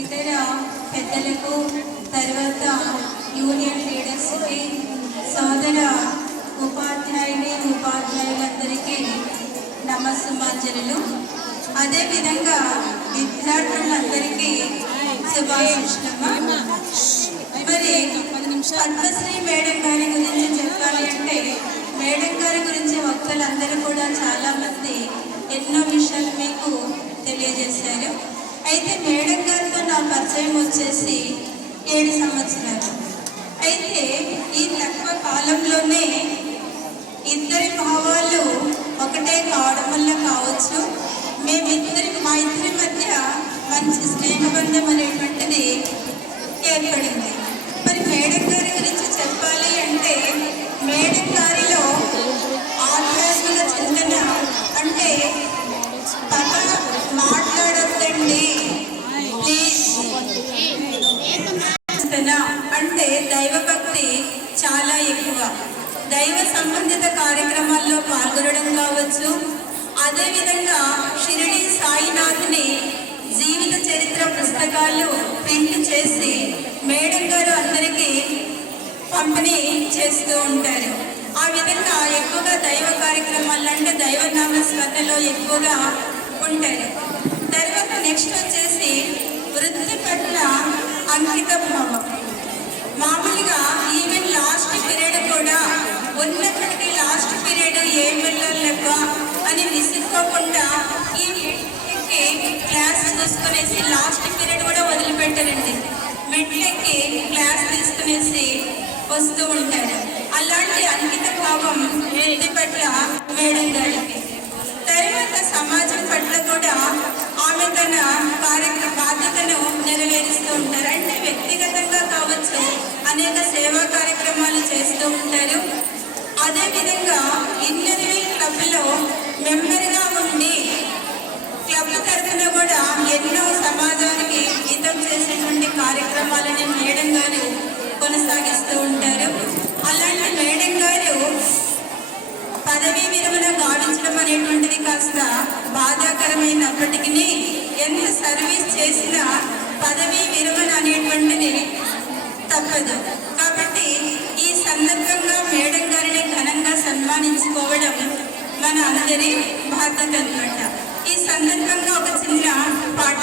ఇతర పెద్దలకు తర్వాత యూనియన్ లీడర్స్కి సోదర ఉపాధ్యాయుని ఉపాధ్యాయులందరికీ నమస్సుమాంజనులు. అదేవిధంగా విద్యార్థులందరికీ శుభాశిష్టమా మరి పద్మశ్రీ మేడం గారి గురించి చెప్పాలి అంటే మేడం గారి గురించి భక్తులందరూ కూడా చాలామంది ఎన్నో విషయాలు మీకు తెలియజేశారు. అయితే మేడం గారితో నా పరిచయం వచ్చేసి ఏడు సంవత్సరాలు. అయితే ఈ తక్కువ కాలంలోనే ఇద్దరి భావాలు ఒకటే కావడం వల్ల కావచ్చు. మేమిద్దరి మా ఇద్దరి మధ్య మంచి స్నేహబంధం అనేటువంటిది ఏర్పడింది. అంటే దైవభక్తి చాలా ఎక్కువ. దైవ సంబంధిత కార్యక్రమాల్లో పాల్గొనడం కావచ్చు. అదేవిధంగా షిరిడి సాయినాథ్ని జీవిత చరిత్ర పుస్తకాలు ప్రింట్ చేసి మేడం గారు అందరికీ పంపిణీ చేస్తూ ఉంటారు. ఆ విధంగా ఎక్కువగా దైవ కార్యక్రమాలు అంటే దైవనామ స్మరణలో ఎక్కువగా ఉంటారు. తర్వాత నెక్స్ట్ వచ్చేసి వృత్తి పట్ల అంకిత భావం ఉన్నటువంటి లాస్ట్ పీరియడ్ ఏం వెళ్ళలేక అని విసుక్కోకుండా ఈ క్లాస్ చూసుకునేసి లాస్ట్ పీరియడ్ కూడా వదిలిపెట్టారండి. మెట్లెక్కి క్లాస్ తీసుకునేసి వస్తూ ఉంటారు. అలాంటి అంకిత భావం వృత్తి పట్ల మేడం గారికి. తర్వాత సమాజం పట్ల కూడా ఆమె తన కార్యక్రమ బాధ్యతను నెరవేరుస్తూ ఉంటారు. అంటే వ్యక్తిగతంగా కావచ్చు అనేక సేవా కార్యక్రమాలు చేస్తూ ఉంటారు. అదేవిధంగా ఇంజనీరింగ్ క్లబ్లో మెంబర్గా ఉండి క్లబ్ తరఫున కూడా ఎన్నో సమాజానికి హితం చేసినటువంటి కార్యక్రమాలని మేడం గారు కొనసాగిస్తూ ఉంటారు. అలాంటి మేడం గారు పదవీ విరమణ గావించడం అనేటువంటిది కాస్త బాధాకరమైనప్పటికీ ఎంత సర్వీస్ చేసినా పదవీ విరమణ అనేటువంటిది తప్పదు. కాబట్టి సందర్భంగా మేడం గారిని ఘనంగా సన్మానించుకోవడం మన అందరి బాధ్యత అనమాట ఈ సందర్భంగా ఒక చిన్న పాట